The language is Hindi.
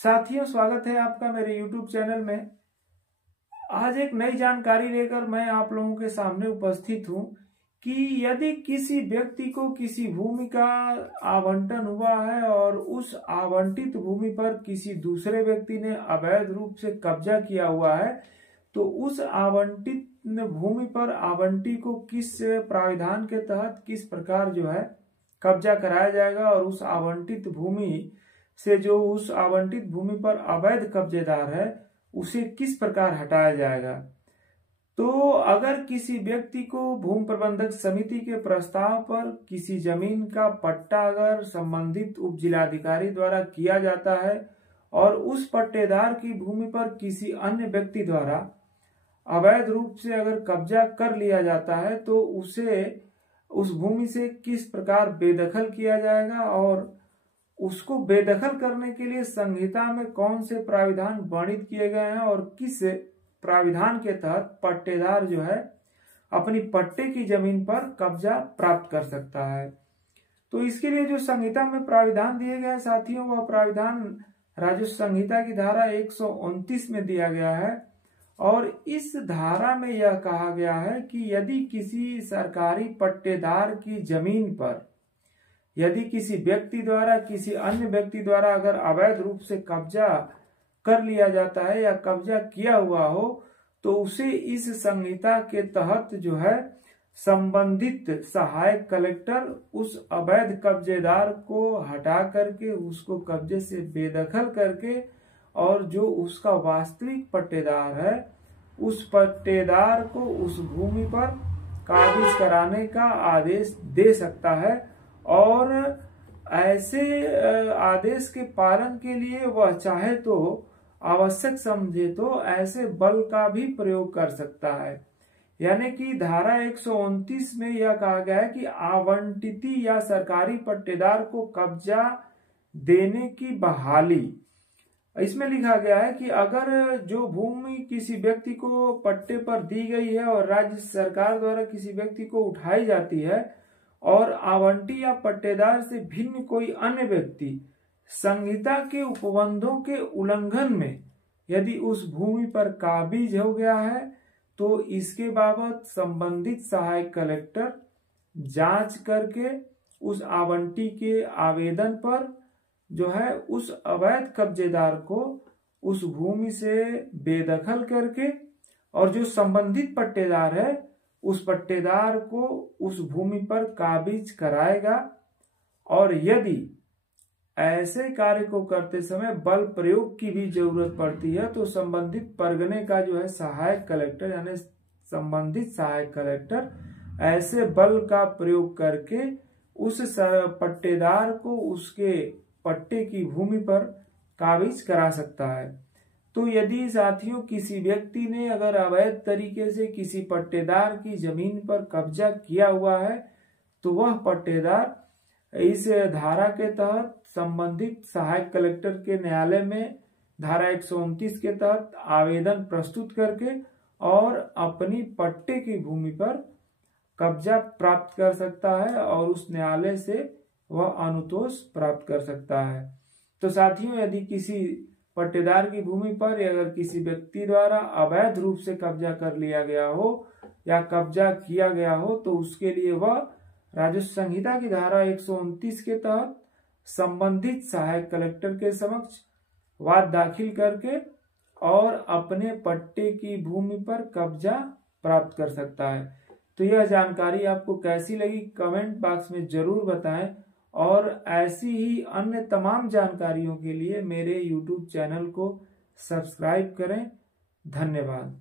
साथियों, स्वागत है आपका मेरे YouTube चैनल में। आज एक नई जानकारी लेकर मैं आप लोगों के सामने उपस्थित हूं कि यदि किसी व्यक्ति को किसी भूमि का आवंटन हुआ है और उस आवंटित भूमि पर किसी दूसरे व्यक्ति ने अवैध रूप से कब्जा किया हुआ है, तो उस आवंटित भूमि पर आवंटी को किस प्राविधान के तहत किस प्रकार कब्जा कराया जाएगा और उस आवंटित भूमि से जो उस आवंटित भूमि पर अवैध कब्जेदार है उसे किस प्रकार हटाया जाएगा। तो अगर किसी व्यक्ति को भूमि प्रबंधक समिति के प्रस्ताव पर किसी जमीन का पट्टा अगर संबंधित उप जिलाधिकारी द्वारा किया जाता है और उस पट्टेदार की भूमि पर किसी अन्य व्यक्ति द्वारा अवैध रूप से अगर कब्जा कर लिया जाता है, तो उसे उस भूमि से किस प्रकार बेदखल किया जाएगा और उसको बेदखल करने के लिए संहिता में कौन से प्राविधान वर्णित किए गए हैं और किस प्राविधान के तहत पट्टेदार अपनी पट्टे की जमीन पर कब्जा प्राप्त कर सकता है। तो इसके लिए जो संहिता में प्राविधान दिए गए साथियों, वह प्राविधान राजस्व संहिता की धारा 129 में दिया गया है और इस धारा में यह कहा गया है कि यदि किसी सरकारी पट्टेदार की जमीन पर यदि किसी व्यक्ति द्वारा किसी अन्य व्यक्ति द्वारा अगर अवैध रूप से कब्जा कर लिया जाता है या कब्जा किया हुआ हो, तो उसे इस संहिता के तहत संबंधित सहायक कलेक्टर उस अवैध कब्जेदार को हटा करके उसको कब्जे से बेदखल करके और जो उसका वास्तविक पट्टेदार है उस पट्टेदार को उस भूमि पर काबिज कराने का आदेश दे सकता है और ऐसे आदेश के पालन के लिए वह चाहे तो आवश्यक समझे तो ऐसे बल का भी प्रयोग कर सकता है। यानी कि धारा 129 में यह कहा गया है कि आवंटिती या सरकारी पट्टेदार को कब्जा देने की बहाली, इसमें लिखा गया है कि अगर जो भूमि किसी व्यक्ति को पट्टे पर दी गई है और राज्य सरकार द्वारा किसी व्यक्ति को उठाई जाती है और आवंटी या पट्टेदार से भिन्न कोई अन्य व्यक्ति संहिता के उपबंधों के उल्लंघन में यदि उस भूमि पर काबिज हो गया है, तो इसके बाबत संबंधित सहायक कलेक्टर जांच करके उस आवंटी के आवेदन पर उस अवैध कब्जेदार को उस भूमि से बेदखल करके और जो संबंधित पट्टेदार है उस पट्टेदार को उस भूमि पर काबिज कराएगा। और यदि ऐसे कार्य को करते समय बल प्रयोग की भी जरूरत पड़ती है, तो संबंधित परगने का सहायक कलेक्टर यानी संबंधित सहायक कलेक्टर ऐसे बल का प्रयोग करके उस पट्टेदार को उसके पट्टे की भूमि पर काबिज करा सकता है। तो यदि साथियों किसी व्यक्ति ने अगर अवैध तरीके से किसी पट्टेदार की जमीन पर कब्जा किया हुआ है, तो वह पट्टेदार इस धारा के तहत संबंधित सहायक कलेक्टर के न्यायालय में धारा 129 के तहत आवेदन प्रस्तुत करके और अपनी पट्टे की भूमि पर कब्जा प्राप्त कर सकता है और उस न्यायालय से वह अनुतोष प्राप्त कर सकता है। तो साथियों, यदि किसी पट्टेदार की भूमि पर अगर किसी व्यक्ति द्वारा अवैध रूप से कब्जा कर लिया गया हो या कब्जा किया गया हो, तो उसके लिए वह राजस्व संहिता की धारा 129 के तहत संबंधित सहायक कलेक्टर के समक्ष वाद दाखिल करके और अपने पट्टे की भूमि पर कब्जा प्राप्त कर सकता है। तो यह जानकारी आपको कैसी लगी कमेंट बॉक्स में जरूर बताएं और ऐसी ही अन्य तमाम जानकारियों के लिए मेरे YouTube चैनल को सब्सक्राइब करें। धन्यवाद।